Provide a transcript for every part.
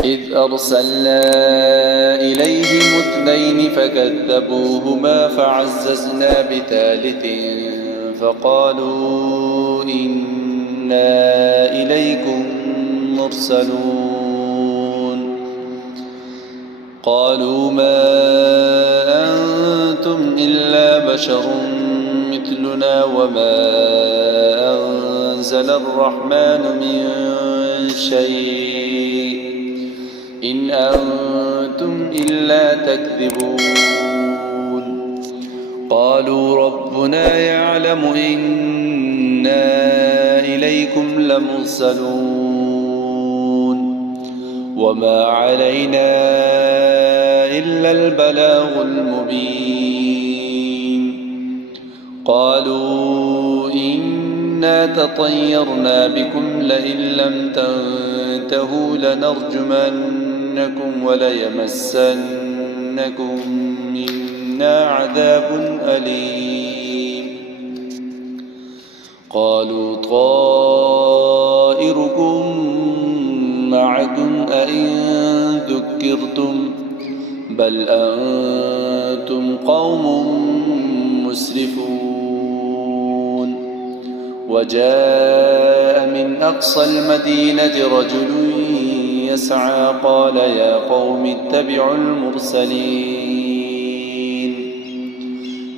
إذ أرسلنا إليهم 2 فكذبوهما فعززنا بثالث فقالوا إنا إليكم مرسلون قالوا ما أنتم إلا بشر مثلنا وما أنزل الرحمن من شيء إن أنتم إلا تكذبون قالوا ربنا يعلم إنا إليكم لمرسلون وما علينا إلا البلاغ المبين قالوا إنا تطيرنا بكم لئن لم تنتهوا لنرجمنكم وليمسنكم منا عذاب أليم قالوا طائركم معكم أئن ذكرتم بل أنتم قوم مسرفون وجاء من أقصى المدينة رجل يسعى قال يا قوم اتبعوا المرسلين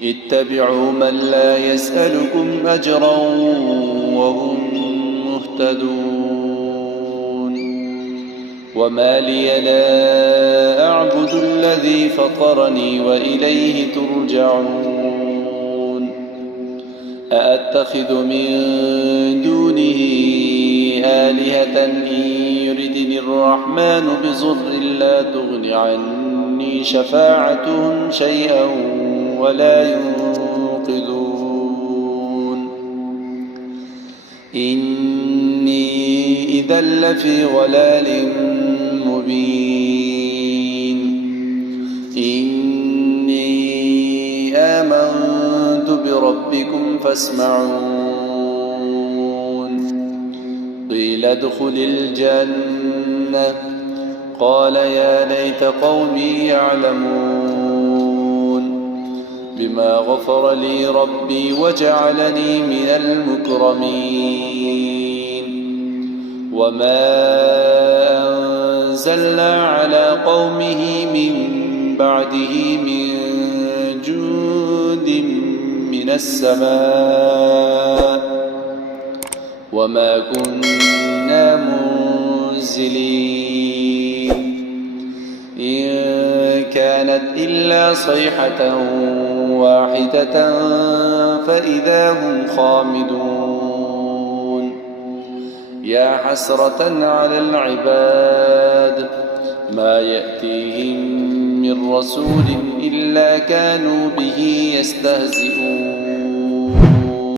اتبعوا من لا يسألكم أجرا وهم مهتدون وما لي لا أعبد الذي فطرني وإليه ترجعون أأتخذ من دونه آلهة إن يردني الرحمن بضر لا تغن عني شفاعتهم شيئا ولا ينقذون إني إذا لفي ضلال مبين إني آمنت بربكم فاسمعون قيل ادخل الجنة قال يا ليت قومي يعلمون بما غفر لي ربي وجعلني من المكرمين وما أنزلنا على قومه من بعده من جند من السماء وما كنا منزلين إن كانت إلا صيحة واحدة فإذا هم خامدون يا حسرة على العباد ما يأتيهم من رسول إلا كانوا به يستهزئون